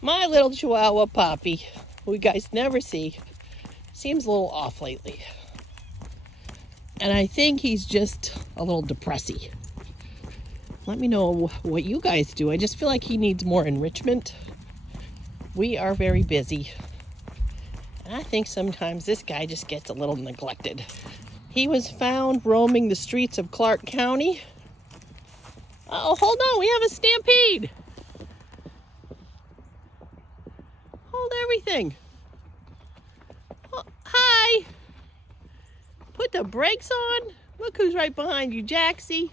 My little chihuahua Papi, who you guys never see, seems a little off lately. And I think he's just a little depressy. Let me know what you guys do. I just feel like he needs more enrichment. We are very busy. And I think sometimes this guy just gets a little neglected. He was found roaming the streets of Clark County. Oh, hold on, we have a stampede. Hold everything. Oh, hi. Put the brakes on. Look who's right behind you, Jaxie.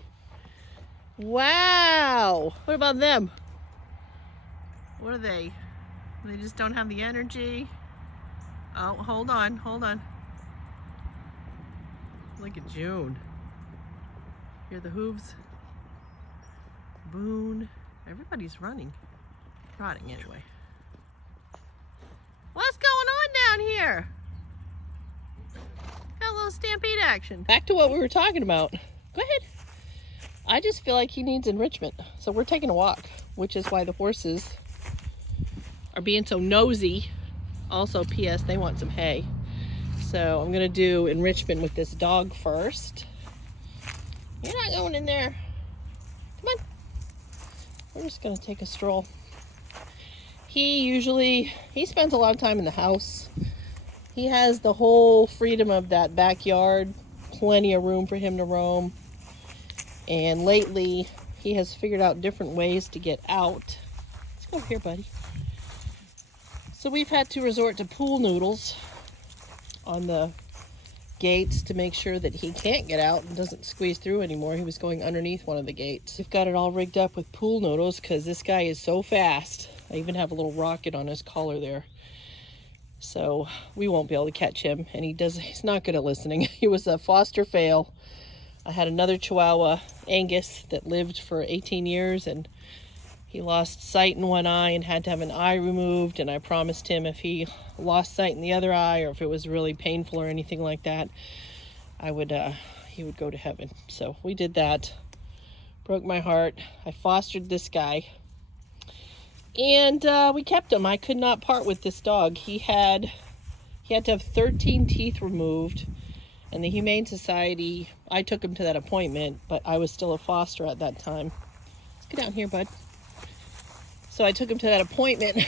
Wow. What about them? What are they? They just don't have the energy. Oh, hold on, hold on. Look at June. Hear the hooves? Boone. Everybody's running. Trotting anyway. What's going on down here? Got a little stampede action. Back to what we were talking about. Go ahead. I just feel like he needs enrichment. So we're taking a walk, which is why the horses are being so nosy. Also, P.S., they want some hay. So I'm gonna do enrichment with this dog first. You're not going in there. Come on. We're just gonna take a stroll. He spends a lot of time in the house. He has the whole freedom of that backyard, plenty of room for him to roam. And lately, he has figured out different ways to get out. Let's go over here, buddy. So we've had to resort to pool noodles on the gates to make sure that he can't get out and doesn't squeeze through anymore. He was going underneath one of the gates. We've got it all rigged up with pool noodles because this guy is so fast. I even have a little rocket on his collar there. So we won't be able to catch him, and he's not good at listening. He was a foster fail. I had another Chihuahua, Angus, that lived for 18 years, and he lost sight in one eye and had to have an eye removed, and I promised him if he lost sight in the other eye or if it was really painful or anything like that, he would go to heaven. So we did that. Broke my heart. I fostered this guy. And we kept him. I could not part with this dog. He had to have 13 teeth removed. And the Humane Society, I took him to that appointment, but I was still a foster at that time. Let's get down here, bud. So I took him to that appointment,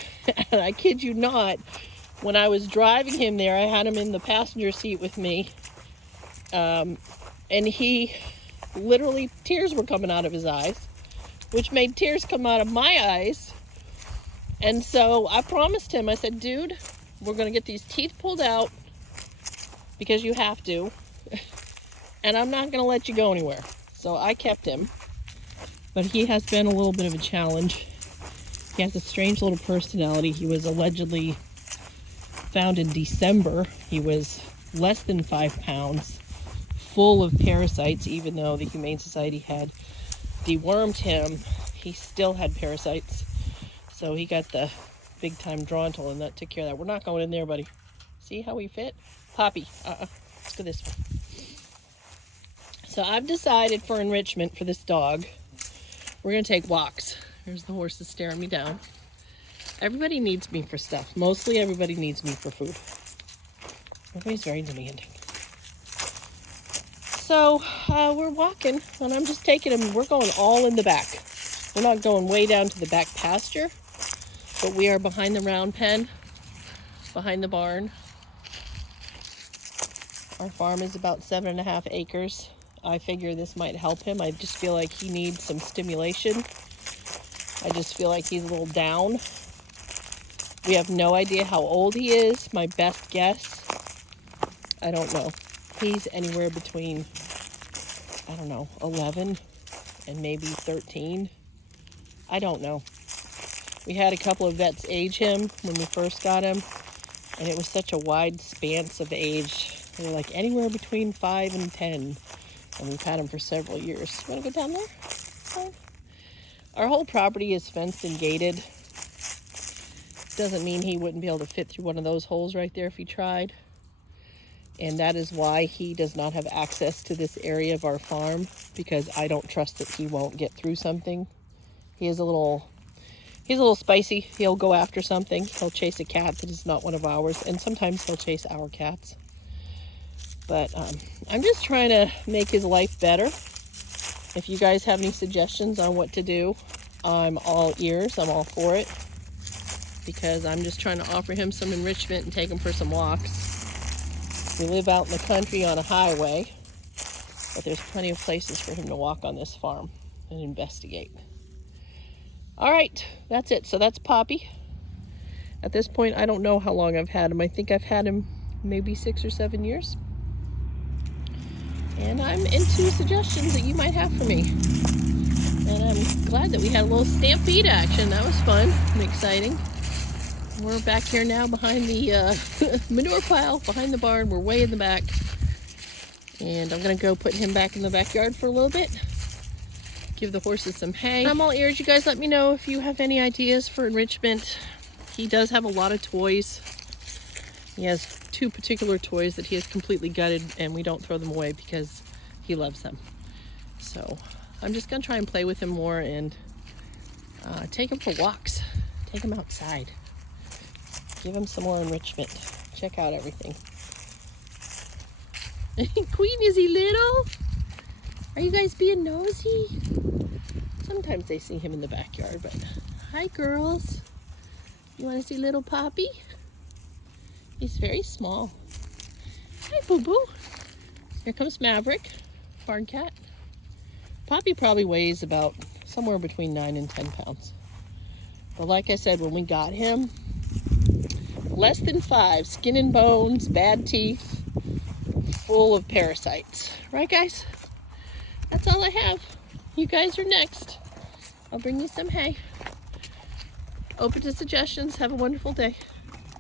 and I kid you not, when I was driving him there, I had him in the passenger seat with me. And he literally, tears were coming out of his eyes, which made tears come out of my eyes. And so I promised him, I said, dude, we're going to get these teeth pulled out because you have to. And I'm not going to let you go anywhere. So I kept him. But he has been a little bit of a challenge. He has a strange little personality. He was allegedly found in December. He was less than 5 pounds, full of parasites, even though the Humane Society had dewormed him. He still had parasites. So he got the big time Drontal, and that took care of that. We're not going in there, buddy. See how we fit? Papi, let's go this way. So I've decided for enrichment for this dog, we're gonna take walks. Here's the horses staring me down. Everybody needs me for stuff. Mostly everybody needs me for food. Everybody's very demanding. So we're walking, and I'm just taking him. We're going all in the back. We're not going way down to the back pasture, but we are behind the round pen, behind the barn. Our farm is about 7.5 acres. I figure this might help him. I just feel like he needs some stimulation. I just feel like he's a little down. We have no idea how old he is. My best guess, I don't know. He's anywhere between, 11 and maybe 13. I don't know. We had a couple of vets age him when we first got him, and it was such a wide span of age. They were like anywhere between 5 and 10, and we've had him for several years. You want to go down there? Fine. Our whole property is fenced and gated. Doesn't mean he wouldn't be able to fit through one of those holes right there if he tried. And that is why he does not have access to this area of our farm, because I don't trust that he won't get through something. He is a little He's a little spicy. He'll go after something. He'll chase a cat that is not one of ours, and sometimes he'll chase our cats. But I'm just trying to make his life better. If you guys have any suggestions on what to do, I'm all ears. I'm all for it. Because I'm just trying to offer him some enrichment and take him for some walks. We live out in the country on a highway, but there's plenty of places for him to walk on this farm and investigate. All right, that's it. So that's Papi. At this point, I don't know how long I've had him. I think I've had him maybe 6 or 7 years. And I'm into suggestions that you might have for me. And I'm glad that we had a little stampede action. That was fun and exciting. We're back here now behind the manure pile, behind the barn. We're way in the back. And I'm going to go put him back in the backyard for a little bit. Give the horses some hay. I'm all ears. You guys let me know if you have any ideas for enrichment. He does have a lot of toys. He has 2 particular toys that he has completely gutted, and we don't throw them away because he loves them. So I'm just going to try and play with him more and take him for walks. Take him outside. Give him some more enrichment. Check out everything. Queen, is he little? Are you guys being nosy? Sometimes they see him in the backyard, but hi girls. You want to see little Papi? He's very small. Hi, boo-boo. Here comes Maverick, barn cat. Papi probably weighs about somewhere between 9 and 10 pounds. But like I said, when we got him, less than 5, skin and bones, bad teeth, full of parasites. Right, guys? That's all I have. You guys are next. I'll bring you some hay. Open to suggestions. Have a wonderful day.